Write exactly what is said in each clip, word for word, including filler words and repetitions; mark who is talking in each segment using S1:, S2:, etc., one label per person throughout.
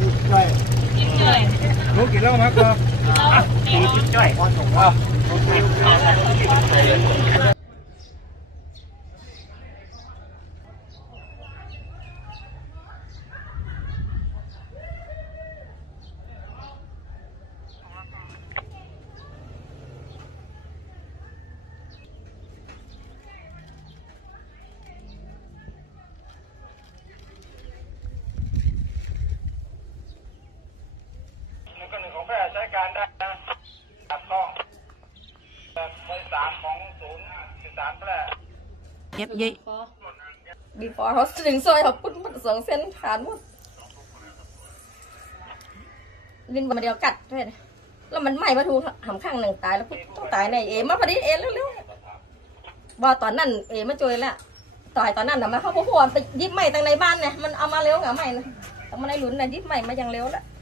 S1: ช่วยกินเลยรู้กี่เล่ามากก็ตีกินช่วยก็ส่งว่าของแพทย์ใช้การได้นะตัดข้องบริษัทของศูนย์สื่อสารแพร่
S2: เย็บยี่
S3: บีฟอร์เขาถึงซอยเขาพุ่นสองเส้นผ่านหมดลินมาเดียวกัดด้วยแล้วมันไหม้มาทูหำข้างหนึ่งตายแล้วพุ่ต้องตายในเอมาพอดีเอเร็วๆว่าตอนนั้นเอมาจอยแล้วต่อยตอนนั้นน่ะมาเข้าพวกไปยิบไหม้ตั้งในบ้านเนี่ยมันเอามาเร็วเหงาไหม้นะแต่มันในหลุนน่ะยิบไหม้มาอย่างเร็วแล้ว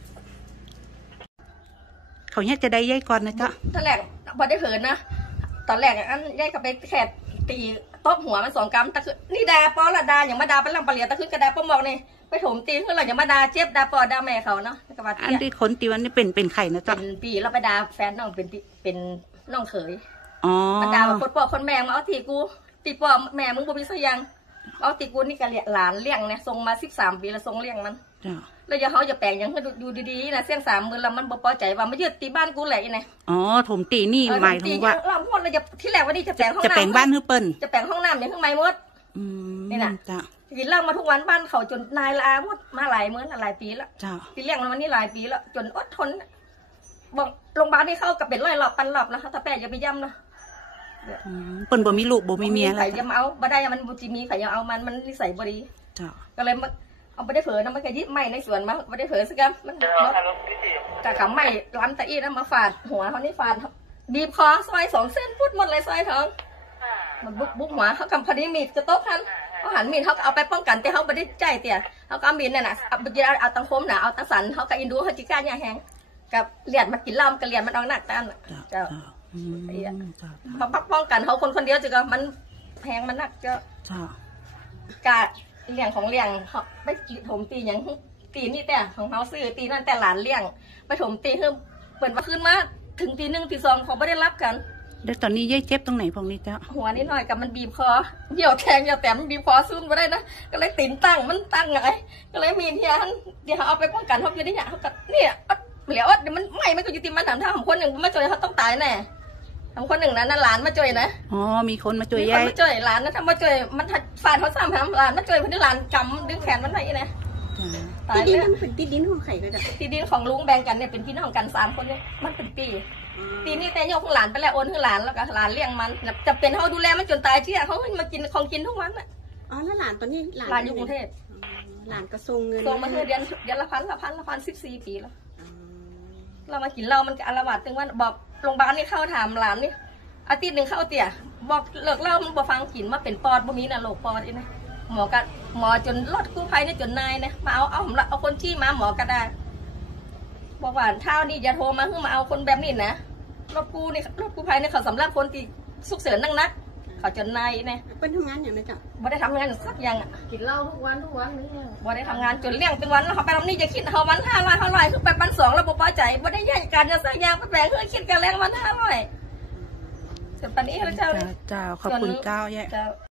S2: เขาเนี่ยจะได้ย่ายก่อนนะจ๊ะ
S3: ตอนแรกพอได้เหินนะตอนแรกอันย่ายก็ไปแขกตีตบหัวมันสองกำตะคือนี่ดาปอละดาอย่างมาดาเป็นลำปะเหลียตะคือกระดาป้อมบอกนี่ไปถมตีเพื่อเราอย่างมาดาเจ็บดาปอดาแม่เขาเนาะ
S2: อันที่คนตีวันนี้เป็นเป็นไข่นะจ๊ะ
S3: เป็นปีแล้วไปดาแฟนน้องเป็นเป็นน้องเขย
S2: อ๋อ
S3: มาดาแบบคนปอคนแม่มาเอาตีกูตีปอแม่มึงบ่มีสักอย่างเอาตีกูนี่กะหลานเลี้ยงเนี่ยส่งมาสิบสามปีแล้วส่งเลี้ยงมันแล้วอย่าเขาจะแปลงอย่างให้ดูดีๆนะเสี่ยงสามมือแล้วมันบ่พอใจว่าไม่ยืดตีบ้านกูแหละนี่
S2: อ๋อถมตีนี่หมายถึงว่า
S3: เราพูดเราจะที่แรกว่านี่จะแปลงห้องน้ำ
S2: จะแปลงบ้านให้เปิ้ล
S3: จะแปลงห้องน้ำอย่างข้างในมดนี่นะกินเหล้ามาทุกวันบ้านเขาจนนายละมดมาหลายมื้อหลายปีแล้วปีเลี้ยงมันนี่หลายปีแล้วจนอดทนบอกโรงพยาบาลที่เข้ากับเป็นร้อยหลอบปันหลอบแล้วถ้าแปลอย่าไปย่ำนะ
S2: เปิ้ลบ่มีลูกบ่มีเมียแล้ว
S3: ใครจะมาเอาบ่ได้มันบุจิมีใครจะเอามันมันนิสัยบ่ดีก็เลยเอาไปได้เผยนะมันก็ยิบไหมในสวนมาไปได้เผยสักกันมันจากขำไหมล้ำตะอี้นะมาฝาดหัวเขานี่ฝาดบีบคอซอยสองเส้นพุดหมดเลยซอยท้องมันบุกบุกหัวเขากำพอดีมีดจะโต๊ะทันเขาหันมีดเขาเอาไปป้องกันแต่เขาไม่ได้ใจเตี่ยเขาก็มีดเนี่ยนะเอาเอาเอาตังคมนะเอาตังสันเขาก็อินดูเขาจิก้าเนี่ยแห้งกับเหรียญมากินเหล้ากับเหรียญมันเอาหนักตามเจ้าเขาป้องกันเขาคนคนเดียวจะก็มันแพงมันหนักเจ้ากะเลี้ยงของเลี้ยงเขาไปถมตีอย่างตีนี่แต่ของเขาซื้อตีนั่นแต่หลานเลี้ยงไปถมตีคือเปิดมาขึ้นมาถึงตีหนึ่งตีสองเขาไม่ได้รับกัน
S2: เดี๋ยวตอนนี้ย่ายเจ็บตรงไหนพวกนี้จ้ะ
S3: หัวนิดหน่อยกับมันบีบคอเหี่ยวแทงเหี่ยวแต้มบีบคอซุ่มไปได้นะก็เลยตีนตั้งมันตั้งไงก็เลยมีเทียนเดี๋ยวเขาเอาไปป้องกันเขาอยู่ที่เนี่ยเขาก็เนี่ยเหลียวเดี๋ยวมันไม่มันก็อยู่ที่มันถามถ้าของคนหนึ่งมาจอยเขาต้องตายแน่ทำคนหนึ่งนะนั่นหลานมาจ่วยนะ
S2: อ๋อมีคนมาจ่วยยาย
S3: มาจ่วยหลานนะทำมาจ่วยมันฟาดเขาซ้ำทำหลานมาจ่วยคนที่หลานกำดึงแขนมันไหนนะ
S4: ตีดินมันเป็นตีดินของใครก็ได้
S3: ตีดินของลุงแบ่งกันเนี่ยเป็นพี่น้องกันสามคนเนี่ยมันเป็นปีปีนี้แต่โยกของหลานไปแล้วโอนให้หลานแล้วก็หลานเลี้ยงมันจะเป็นเขาดูแลมันจนตายเชี่ยเขามากินของกินทุกวันอ่ะ
S4: อ๋อแล้วหลานตอนนี้
S3: หลานอยู่กรุงเทพ
S4: หลานกระทรวงเงิน
S3: ส่งมาเดือนเดือนละพันละพันละพันสิบสี่ปีแล้วเรามากินเรามันอารวาสถึงวันบอกโรงพยาบาลนี่เข้าถามหลานนี่อาทิตย์หนึ่งเข้าเตี่ยบอกเลิกเล่ามันบ่ฟังกินมาเป็นปอดบ่มีนะโรคปอดนี่นะหมอกันหมอจนรถกู้ภัยนี่จนนายนะมาเอาเอาผมละเอาคนที่มาหมอก็ได้บอกว่าเท่านี้อย่าโทรมาเพื่อมาเอาคนแบบนี้นะรถกู้นี่รถกู้ภัยนี่เขาสำหรับคนที่สุกเสริญนั่งนักเขาจนนายนะ
S4: เป็นทำงานอย่างไรจ้ะ
S3: บ่ได้ทำงานสักอย่างอ่ะ
S4: กินเหล้าทุกวันทุกวันนี่
S3: บ่ได้ทำงานจนเลี้ยงเป็นวันแล้วเขาไปทำนี่จะคิดเขาวันห้าร้อยห้าร้อยคือไปปันสองแล้วบ่พอใจบ่ได้แย่งกันจะสักอย่างไปแบ่งเพื่อคิดกันแรงวันห้าร้อยจนปันนี้แล้วเจ้า
S2: เจ้าขอบคุณเจ้าแย่